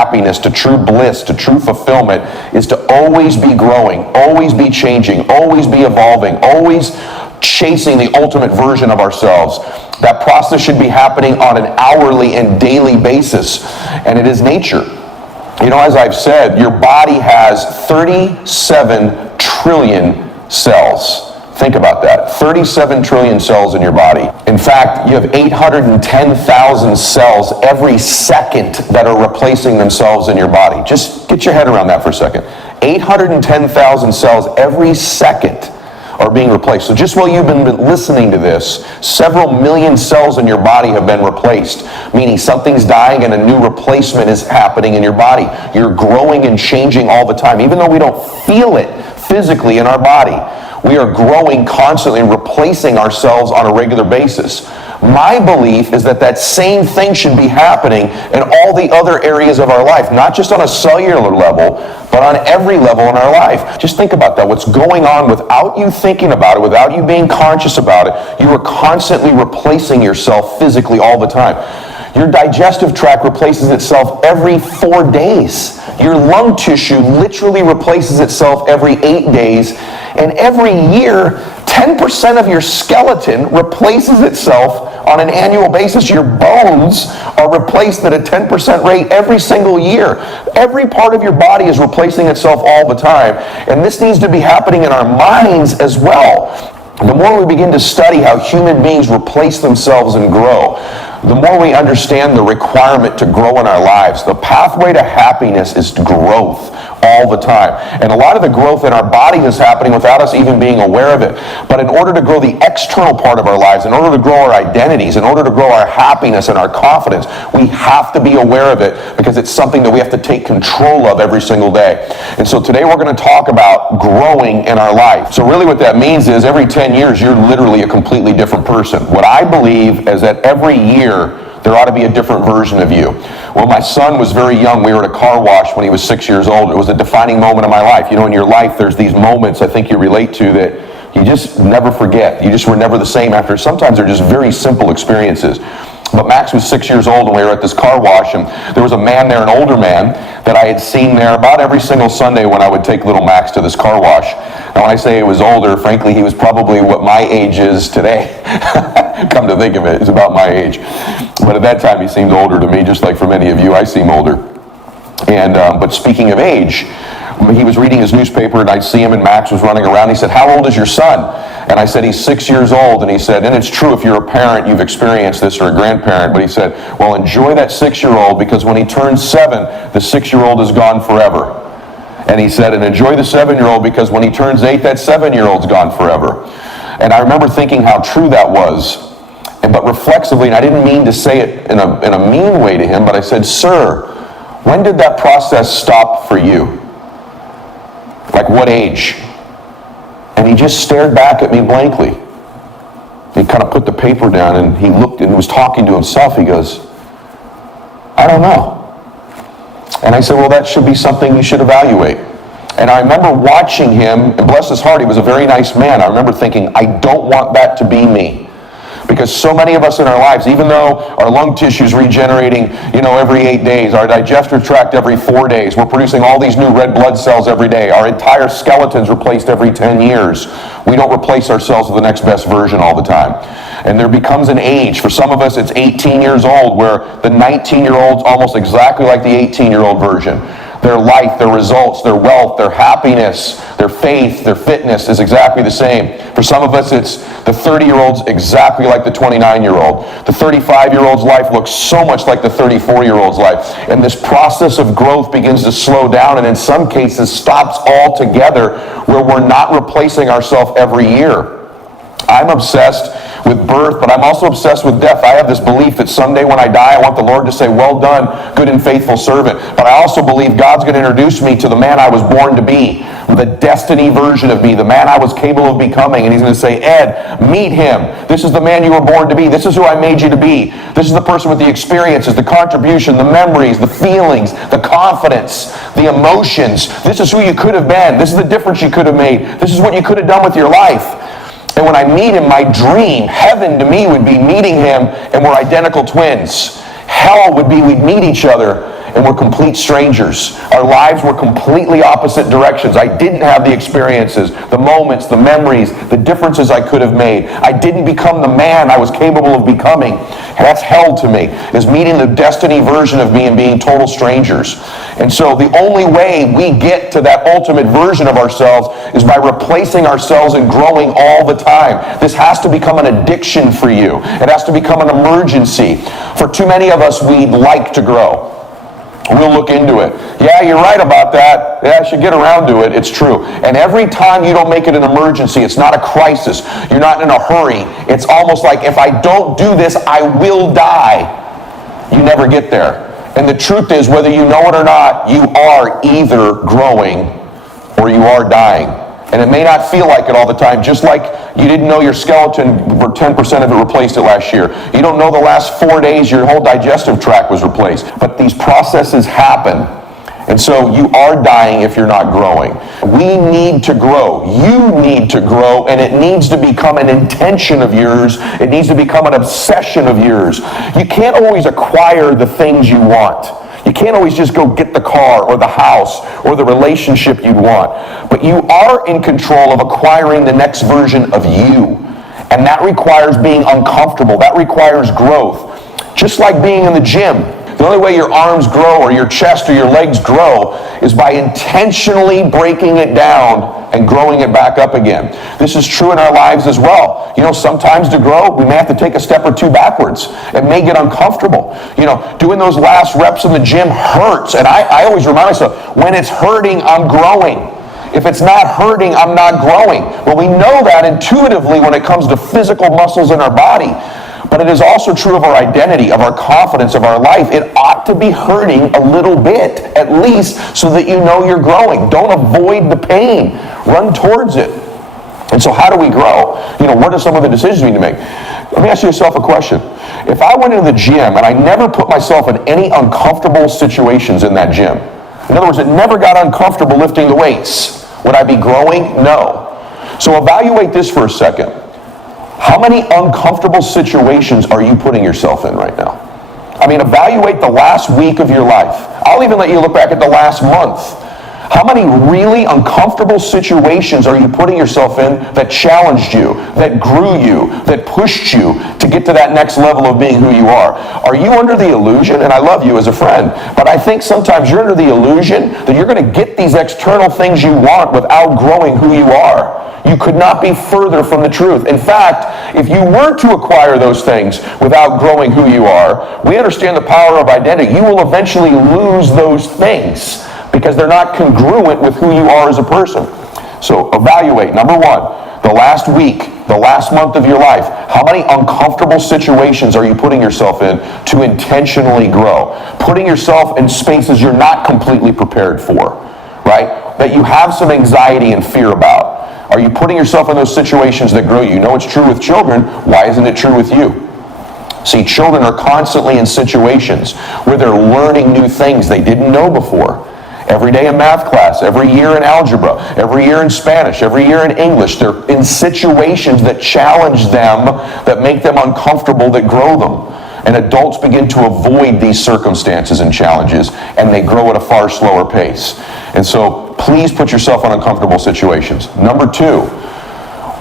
happiness, to true bliss, to true fulfillment is to always be growing, always be changing, always be evolving, always chasing the ultimate version of ourselves. That process should be happening on an hourly and daily basis, and it is nature. You know, as I've said, your body has 37 trillion cells. Think about that. 37 trillion cells in your body. In fact, you have 810,000 cells every second that are replacing themselves in your body. Just get your head around that for a second. 810,000 cells every second are being replaced. So just while you've been listening to this, several million cells in your body have been replaced, meaning something's dying and a new replacement is happening in your body. You're growing and changing all the time. Even though we don't feel it physically in our body, we are growing constantly and replacing ourselves on a regular basis. My belief is that that same thing should be happening in all the other areas of our life, not just on a cellular level, but on every level in our life. Just think about that. What's going on without you thinking about it, without you being conscious about it, you are constantly replacing yourself physically all the time. Your digestive tract replaces itself every 4 days. Your lung tissue literally replaces itself every 8 days. And every year, 10% of your skeleton replaces itself on an annual basis. Your bones are replaced at a 10% rate every single year. Every part of your body is replacing itself all the time. And this needs to be happening in our minds as well. The more we begin to study how human beings replace themselves and grow, the more we understand the requirement to grow in our lives. The pathway to happiness is growth all the time. And a lot of the growth in our bodies is happening without us even being aware of it. But in order to grow the external part of our lives, in order to grow our identities, in order to grow our happiness and our confidence, we have to be aware of it, because it's something that we have to take control of every single day. And so today we're going to talk about growing in our life. So really what that means is every 10 years you're literally a completely different person. What I believe is that every year there ought to be a different version of you. When my son was very young, we were at a car wash when he was 6 years old. It was a defining moment of my life. You know, in your life, there's these moments I think you relate to that you just never forget. You just were never the same after. Sometimes they're just very simple experiences. But Max was 6 years old and we were at this car wash, and there was a man there, an older man, that I had seen there about every single Sunday when I would take little Max to this car wash. And when I say he was older, frankly, he was probably what my age is today. Come to think of it, he's about my age. But at that time, he seemed older to me, just like for many of you, I seem older. And but speaking of age, he was reading his newspaper, and I'd see him, and Max was running around. He said, "How old is your son?" And I said, "He's 6 years old." And he said, and it's true, if you're a parent, you've experienced this, or a grandparent, but he said, "Well, enjoy that 6-year-old, because when he turns 7, the 6-year-old is gone forever." And he said, "And enjoy the 7-year-old, because when he turns 8, that 7-year-old's gone forever." And I remember thinking how true that was. But reflexively, and I didn't mean to say it in a mean way to him, but I said, "Sir, when did that process stop for you? Like what age?" And he just stared back at me blankly. He kind of put the paper down, and he looked and was talking to himself. He goes, "I don't know." And I said, "Well, that should be something you should evaluate." And I remember watching him, and bless his heart, he was a very nice man. I remember thinking, I don't want that to be me. Because so many of us in our lives, even though our lung tissue is regenerating, every 8 days, our digestive tract every 4 days, we're producing all these new red blood cells every day, our entire skeleton's replaced every 10 years, we don't replace ourselves with the next best version all the time. And there becomes an age, for some of us it's 18 years old, where the 19-year-old's almost exactly like the 18-year-old version. Their life, their results, their wealth, their happiness, their faith, their fitness is exactly the same. For some of us, it's the 30-year-old's exactly like the 29-year-old. The 35-year-old's life looks so much like the 34-year-old's life. And this process of growth begins to slow down, and in some cases stops altogether, where we're not replacing ourselves every year. I'm obsessed with birth, but I'm also obsessed with death. I have this belief that someday when I die, I want the Lord to say, "Well done, good and faithful servant." But I also believe God's going to introduce me to the man I was born to be, the destiny version of me, the man I was capable of becoming. And he's going to say, "Ed, meet him. This is the man you were born to be. This is who I made you to be. This is the person with the experiences, the contribution, the memories, the feelings, the confidence, the emotions. This is who you could have been. This is the difference you could have made. This is what you could have done with your life." And when I meet him, my dream, heaven to me would be meeting him, and we're identical twins. Hell would be we'd meet each other, and we're complete strangers. Our lives were completely opposite directions. I didn't have the experiences, the moments, the memories, the differences I could have made. I didn't become the man I was capable of becoming. That's hell to me, is meeting the destiny version of me and being total strangers. And so the only way we get to that ultimate version of ourselves is by replacing ourselves and growing all the time. This has to become an addiction for you. It has to become an emergency. For too many of us, we'd like to grow. We'll look into it. Yeah, you're right about that. Yeah, I should get around to it. It's true. And every time you don't make it an emergency, it's not a crisis. You're not in a hurry. It's almost like, if I don't do this, I will die. You never get there. And the truth is, whether you know it or not, you are either growing or you are dying. And it may not feel like it all the time, just like you didn't know your skeleton, 10% of it replaced it last year. You don't know the last 4 days your whole digestive tract was replaced. But these processes happen. And so you are dying if you're not growing. We need to grow. You need to grow, and it needs to become an intention of yours. It needs to become an obsession of yours. You can't always acquire the things you want. You can't always just go get the car or the house or the relationship you want. But you are in control of acquiring the next version of you. And that requires being uncomfortable. That requires growth. Just like being in the gym. The only way your arms grow or your chest or your legs grow is by intentionally breaking it down and growing it back up again. This is true in our lives as well. You know, sometimes to grow, we may have to take a step or two backwards. It may get uncomfortable. You know, doing those last reps in the gym hurts. And I always remind myself, when it's hurting, I'm growing. If it's not hurting, I'm not growing. Well, we know that intuitively when it comes to physical muscles in our body. But it is also true of our identity, of our confidence, of our life. It ought to be hurting a little bit, at least, so that you know you're growing. Don't avoid the pain. Run towards it. And so how do we grow? You know, what are some of the decisions we need to make? Let me ask yourself a question. If I went into the gym and I never put myself in any uncomfortable situations in that gym, in other words, it never got uncomfortable lifting the weights, would I be growing? No. So evaluate this for a second. How many uncomfortable situations are you putting yourself in right now? I mean, evaluate the last week of your life. I'll even let you look back at the last month. How many really uncomfortable situations are you putting yourself in that challenged you, that grew you, that pushed you to get to that next level of being who you are? Are you under the illusion, and I love you as a friend, but I think sometimes you're under the illusion that you're going to get these external things you want without growing who you are. You could not be further from the truth. In fact, if you were to acquire those things without growing who you are, we understand the power of identity. You will eventually lose those things because they're not congruent with who you are as a person. So evaluate. Number one, the last week, the last month of your life, how many uncomfortable situations are you putting yourself in to intentionally grow? Putting yourself in spaces you're not completely prepared for, right? That you have some anxiety and fear about. Are you putting yourself in those situations that grow you? You know it's true with children. Why isn't it true with you? See, children are constantly in situations where they're learning new things they didn't know before. Every day in math class, every year in algebra, every year in Spanish, every year in English, they're in situations that challenge them, that make them uncomfortable, that grow them. And adults begin to avoid these circumstances and challenges, and they grow at a far slower pace. And so please put yourself in uncomfortable situations. Number two,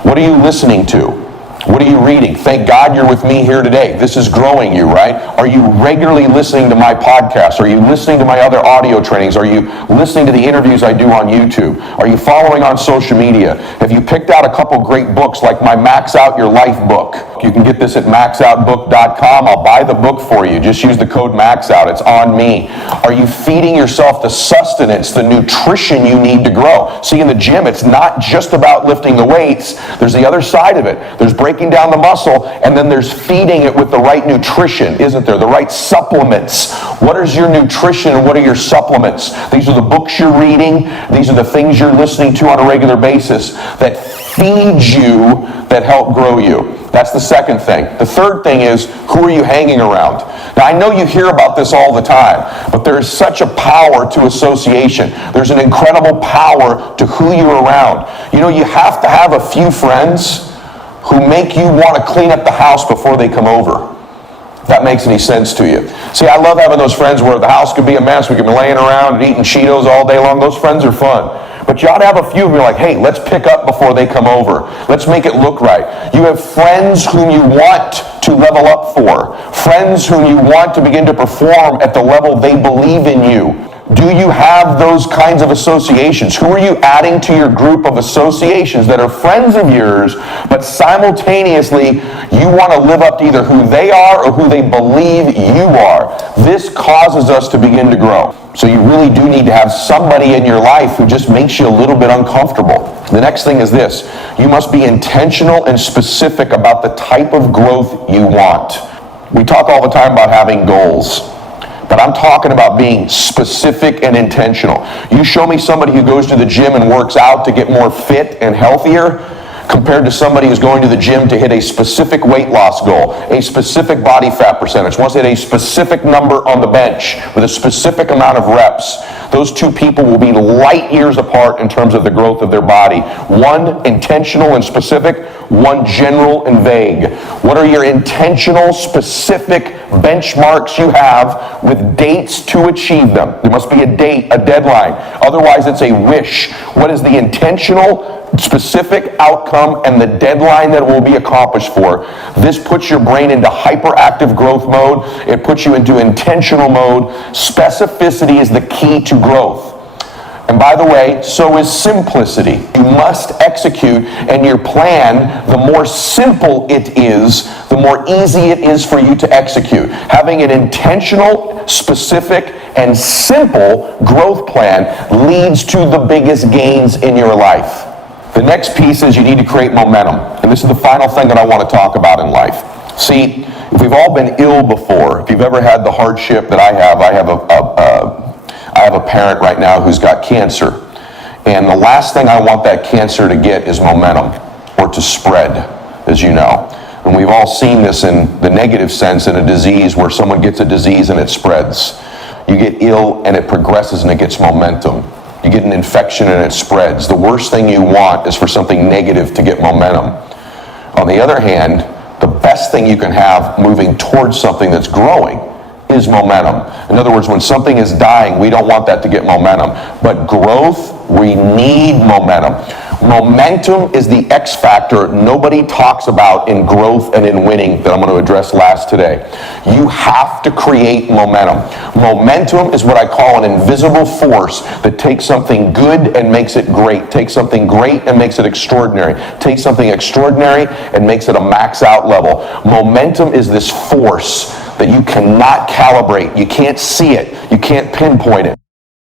what are you listening to? What are you reading? Thank God you're with me here today. This is growing you, right? Are you regularly listening to my podcast? Are you listening to my other audio trainings? Are you listening to the interviews I do on YouTube? Are you following on social media? Have you picked out a couple great books like my Max Out Your Life book? You can get this at maxoutbook.com. I'll buy the book for you. Just use the code MAXOUT. It's on me. Are you feeding yourself the sustenance, the nutrition you need to grow? See, in the gym, it's not just about lifting the weights. There's the other side of it. There's breaking down the muscle, and then there's feeding it with the right nutrition, isn't there? The right supplements. What is your nutrition and what are your supplements? These are the books you're reading. These are the things you're listening to on a regular basis that feed you, that help grow you. That's the second thing. The third thing is, who are you hanging around? Now, I know you hear about this all the time, but there is such a power to association. There's an incredible power to who you're around. You know, you have to have a few friends who make you want to clean up the house before they come over. that makes any sense to you. See, I love having those friends where the house could be a mess. We could be laying around and eating Cheetos all day long. Those friends are fun. But you ought to have a few of them. You're like, hey, let's pick up before they come over. Let's make it look right. You have friends whom you want to level up for. Friends whom you want to begin to perform at the level they believe in you. Do you have those kinds of associations? Who are you adding to your group of associations that are friends of yours, but simultaneously you want to live up to either who they are or who they believe you are? This causes us to begin to grow. So you really do need to have somebody in your life who just makes you a little bit uncomfortable. The next thing is this. You must be intentional and specific about the type of growth you want. We talk all the time about having goals. But I'm talking about being specific and intentional. You show me somebody who goes to the gym and works out to get more fit and healthier compared to somebody who's going to the gym to hit a specific weight loss goal, a specific body fat percentage, wants to hit a specific number on the bench with a specific amount of reps. Those two people will be light years apart in terms of the growth of their body. One intentional and specific, one general and vague. What are your intentional, specific benchmarks you have with dates to achieve them? There must be a date, a deadline. Otherwise, it's a wish. What is the intentional, specific outcome and the deadline that it will be accomplished for? This puts your brain into hyperactive growth mode. It puts you into intentional mode. Specificity is the key to growth. And by the way, so is simplicity. You must execute, and your plan, the more simple it is, the more easy it is for you to execute. Having an intentional, specific, and simple growth plan leads to the biggest gains in your life. The next piece is you need to create momentum. And this is the final thing that I want to talk about in life. See, if we've all been ill before, if you've ever had the hardship that I have a parent right now who's got cancer. And the last thing I want that cancer to get is momentum, or to spread, as you know. And we've all seen this in the negative sense in a disease where someone gets a disease and it spreads. You get ill and it progresses and it gets momentum. You get an infection and it spreads. The worst thing you want is for something negative to get momentum. On the other hand, the best thing you can have moving towards something that's growing is momentum. In other words, when something is dying, we don't want that to get momentum. But growth, we need momentum. Momentum is the X factor nobody talks about in growth and in winning that I'm going to address last today. You have to create momentum. Momentum is what I call an invisible force that takes something good and makes it great. Takes something great and makes it extraordinary. Takes something extraordinary and makes it a max out level. Momentum is this force that you cannot calibrate. You can't see it. You can't pinpoint it.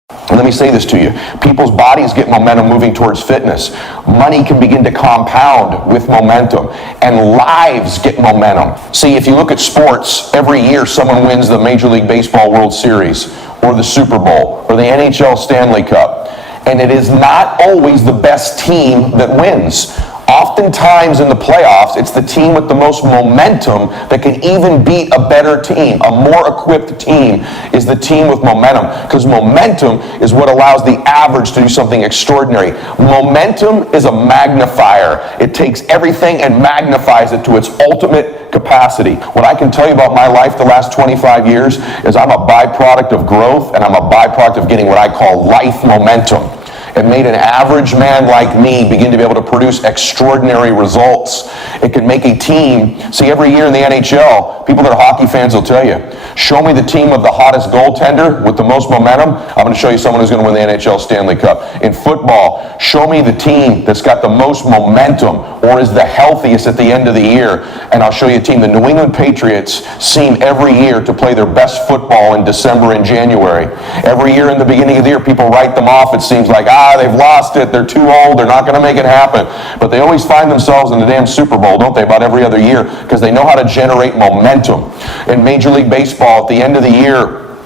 And let me say this to you. People's bodies get momentum moving towards fitness. Money can begin to compound with momentum. And lives get momentum. See, if you look at sports, every year someone wins the Major League Baseball World Series, or the Super Bowl, or the NHL Stanley Cup. And it is not always the best team that wins. Oftentimes in the playoffs, it's the team with the most momentum that can even beat a better team. A more equipped team is the team with momentum, because momentum is what allows the average to do something extraordinary. Momentum is a magnifier. It takes everything and magnifies it to its ultimate capacity. What I can tell you about my life the last 25 years is I'm a byproduct of growth, and I'm a byproduct of getting what I call life momentum. It made an average man like me begin to be able to produce extraordinary results. It can make a team. See, every year in the NHL, people that are hockey fans will tell you, show me the team of the hottest goaltender with the most momentum. I'm going to show you someone who's going to win the NHL Stanley Cup. In football, show me the team that's got the most momentum or is the healthiest at the end of the year, and I'll show you a team. The New England Patriots seem every year to play their best football in December and January. Every year in the beginning of the year, people write them off. It seems like, they've lost it, they're too old, they're not going to make it happen. But they always find themselves in the damn Super Bowl, don't they, about every other year, because they know how to generate momentum. In Major League Baseball, at the end of the year,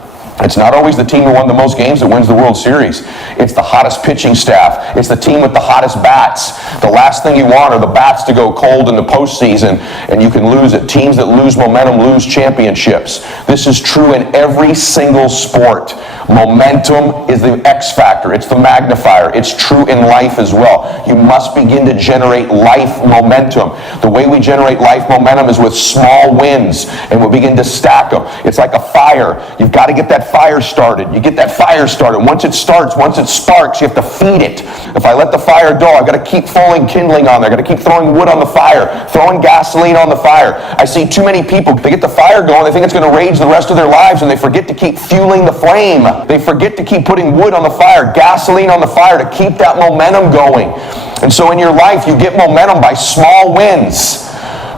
It's not always the team who won the most games that wins the World Series. It's the hottest pitching staff. It's the team with the hottest bats. The last thing you want are the bats to go cold in the postseason, and you can lose it. Teams that lose momentum lose championships. This is true in every single sport. Momentum is the X factor. It's the magnifier. It's true in life as well. You must begin to generate life momentum. The way we generate life momentum is with small wins, and we'll begin to stack them. It's like a fire. You've got to get that fire started. You get that fire started. Once it starts, once it sparks, you have to feed it. If I let the fire dull, I've got to keep throwing kindling on there. I've got to keep throwing wood on the fire, throwing gasoline on the fire. I see too many people, they get the fire going, they think it's going to rage the rest of their lives, and they forget to keep fueling the flame. They forget to keep putting wood on the fire, gasoline on the fire to keep that momentum going. And so in your life, you get momentum by small wins.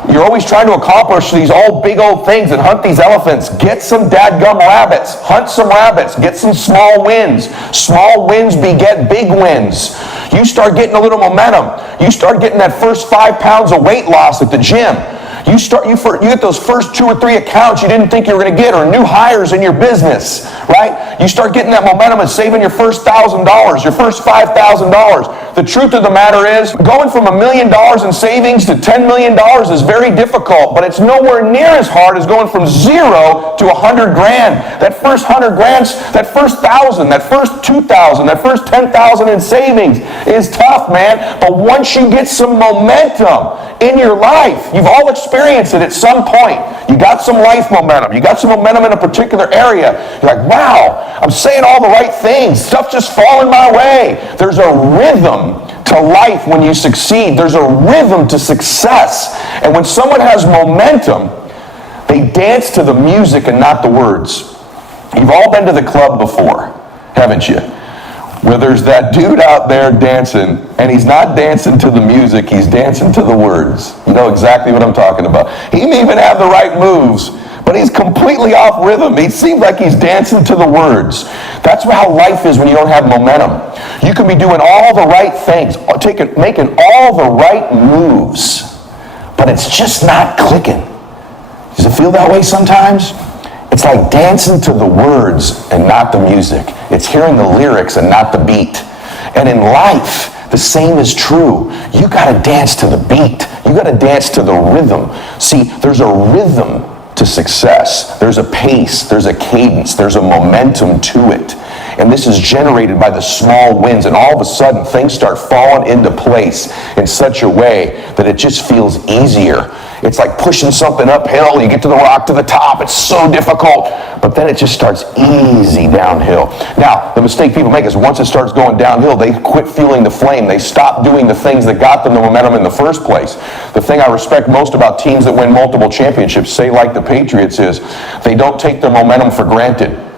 You're always trying to accomplish these big old things and hunt these elephants. Get some dadgum rabbits. Hunt some rabbits. Get some small wins. Small wins beget big wins. You start getting a little momentum. You start getting that first 5 pounds of weight loss at the gym. You get those first 2 or 3 accounts you didn't think you were going to get, or new hires in your business, right? You start getting that momentum and saving your first $1,000, your first $5,000. The truth of the matter is, going from $1 million in savings to $10 million is very difficult, but it's nowhere near as hard as going from 0 to 100 grand. That first 100 grand, that first 1,000, that first 2,000, that first 10,000 in savings is tough, man. But once you get some momentum in your life, you've all experienced it at some point. You got some life momentum. You got some momentum in a particular area. You're like, wow, I'm saying all the right things. Stuff just falling my way. There's a rhythm to life when you succeed. There's a rhythm to success. And when someone has momentum, they dance to the music and not the words. You've all been to the club before, haven't you? Where there's that dude out there dancing, and he's not dancing to the music, he's dancing to the words. You know exactly what I'm talking about. He may even have the right moves, but he's completely off rhythm. He seems like he's dancing to the words. That's how life is when you don't have momentum. You can be doing all the right things, making all the right moves, but it's just not clicking. Does it feel that way sometimes? It's like dancing to the words and not the music. It's hearing the lyrics and not the beat. And in life, the same is true. You got to dance to the beat. You got to dance to the rhythm. See, there's a rhythm to success. There's a pace. There's a cadence. There's a momentum to it. And this is generated by the small wins, and all of a sudden things start falling into place in such a way that it just feels easier. It's like pushing something uphill. You get to the rock to the top. It's so difficult. But then it just starts easy downhill. Now, the mistake people make is once it starts going downhill, they quit fueling the flame. They stop doing the things that got them the momentum in the first place. The thing I respect most about teams that win multiple championships, say like the Patriots, is they don't take their momentum for granted.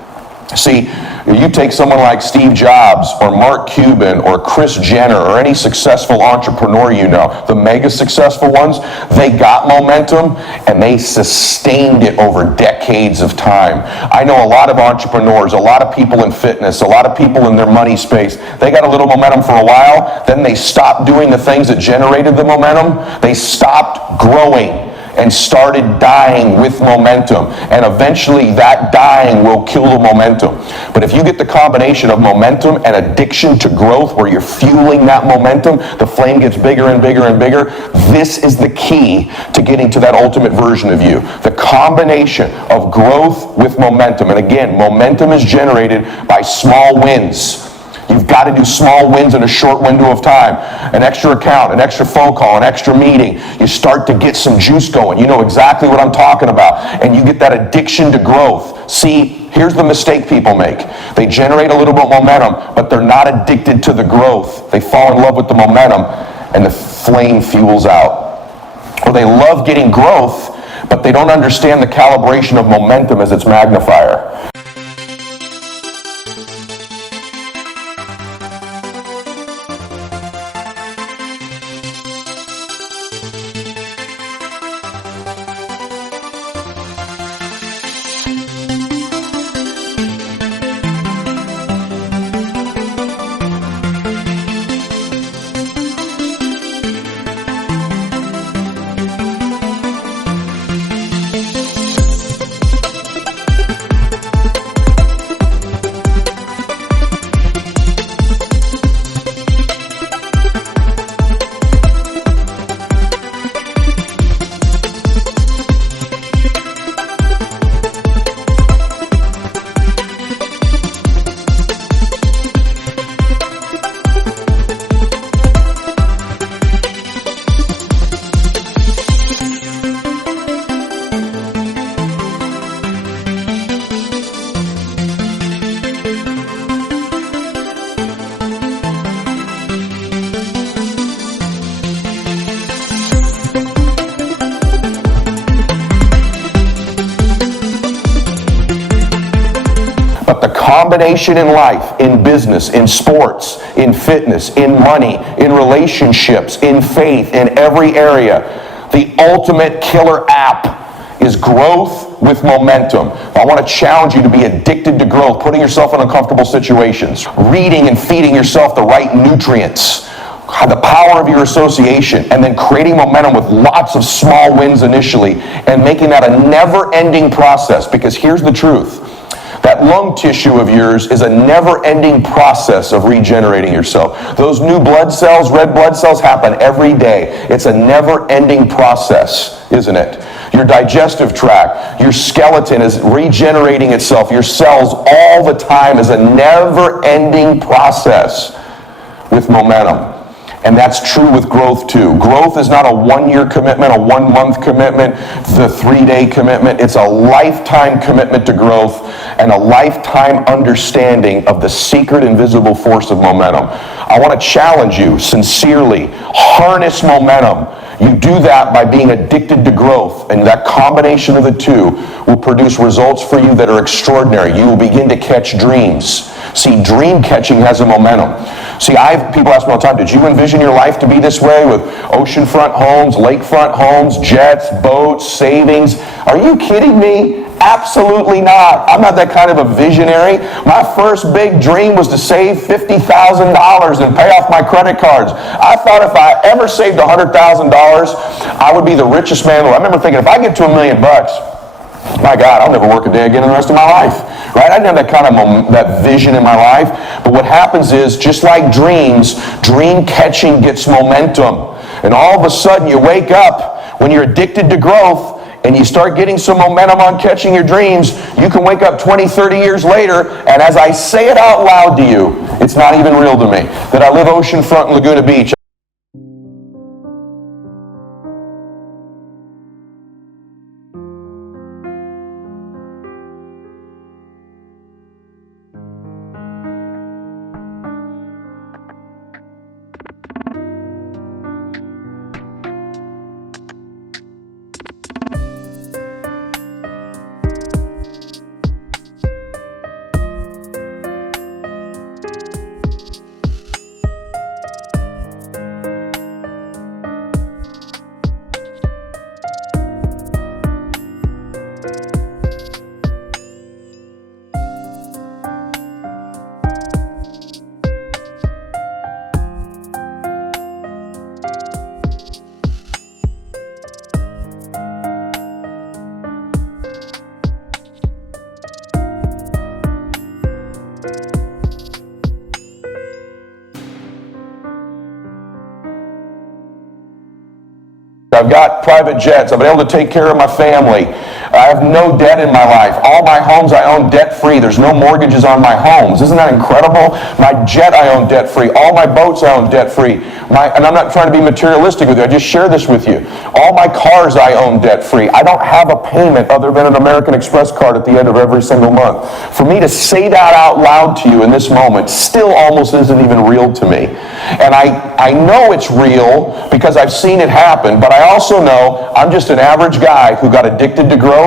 See, you take someone like Steve Jobs or Mark Cuban or Kris Jenner or any successful entrepreneur you know, the mega successful ones, they got momentum and they sustained it over decades of time. I know a lot of entrepreneurs, a lot of people in fitness, a lot of people in their money space, they got a little momentum for a while, then they stopped doing the things that generated the momentum. They stopped growing and started dying with momentum. And eventually that dying will kill the momentum. But if you get the combination of momentum and addiction to growth where you're fueling that momentum, the flame gets bigger and bigger and bigger. This is the key to getting to that ultimate version of you. The combination of growth with momentum. And again, momentum is generated by small wins. You've got to do small wins in a short window of time. An extra account, an extra phone call, an extra meeting. You start to get some juice going. You know exactly what I'm talking about. And you get that addiction to growth. See, here's the mistake people make. They generate a little bit of momentum, but they're not addicted to the growth. They fall in love with the momentum, and the flame fuels out. Or they love getting growth, but they don't understand the calibration of momentum as its magnifier. combination in life, in business, in sports, in fitness, in money, in relationships, in faith, in every area. The ultimate killer app is growth with momentum. I want to challenge you to be addicted to growth, putting yourself in uncomfortable situations, reading and feeding yourself the right nutrients, the power of your association, and then creating momentum with lots of small wins initially and making that a never-ending process. Because here's the truth. That lung tissue of yours is a never-ending process of regenerating yourself. Those new blood cells, red blood cells, happen every day. It's a never-ending process, isn't it? Your digestive tract, your skeleton is regenerating itself. Your cells all the time is a never-ending process with momentum. And that's true with growth too. Growth is not a one-year commitment, a one-month commitment, the 3-day commitment. It's a lifetime commitment to growth and a lifetime understanding of the secret invisible force of momentum. I want to challenge you sincerely. Harness momentum. You do that by being addicted to growth, and that combination of the two will produce results for you that are extraordinary. You will begin to catch dreams. See, dream catching has a momentum. See, people ask me all the time, did you envision your life to be this way with oceanfront homes, lakefront homes, jets, boats, savings? Are you kidding me? Absolutely not. I'm not that kind of a visionary. My first big dream was to save $50,000 and pay off my credit cards. I thought if I ever saved $100,000, I would be the richest man in the world. I remember thinking, if I get to $1 million, my God, I'll never work a day again in the rest of my life. Right? I didn't have that kind of that vision in my life. But what happens is, just like dreams, dream catching gets momentum. And all of a sudden you wake up when you're addicted to growth and you start getting some momentum on catching your dreams. You can wake up 20, 30 years later, and as I say it out loud to you, it's not even real to me, that I live oceanfront in Laguna Beach. I've got private jets. I've been able to take care of my family. I have no debt in my life. All my homes I own debt-free. There's no mortgages on my homes. Isn't that incredible? My jet I own debt-free. All my boats I own debt-free. And I'm not trying to be materialistic with you. I just share this with you. All my cars I own debt-free. I don't have a payment other than an American Express card at the end of every single month. For me to say that out loud to you in this moment still almost isn't even real to me. And I know it's real because I've seen it happen, but I also know I'm just an average guy who got addicted to growth,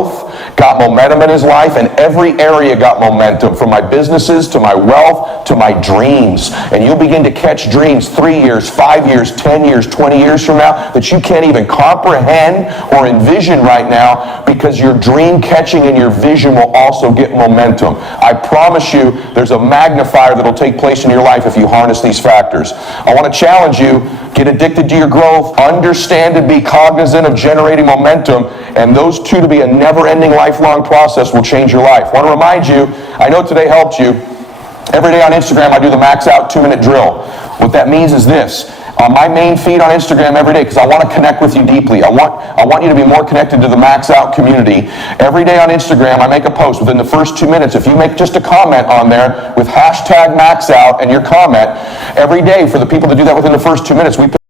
got momentum in his life, and every area got momentum, from my businesses to my wealth to my dreams. And you'll begin to catch dreams 3 years, 5 years, 10 years, 20 years from now that you can't even comprehend or envision right now, because your dream catching and your vision will also get momentum. I promise you there's a magnifier that'll take place in your life if you harness these factors. I want to challenge you, get addicted to your growth, understand and be cognizant of generating momentum, and those two to be a never-ending lifelong process will change your life. I want to remind you, I know today helped you. Every day on Instagram I do the max out 2-minute drill. What that means is this. On my main feed on Instagram every day, because I want to connect with you deeply. I want you to be more connected to the Max Out community. Every day on Instagram, I make a post within the first 2 minutes. If you make just a comment on there with hashtag Max Out and your comment, every day for the people that do that within the first 2 minutes, we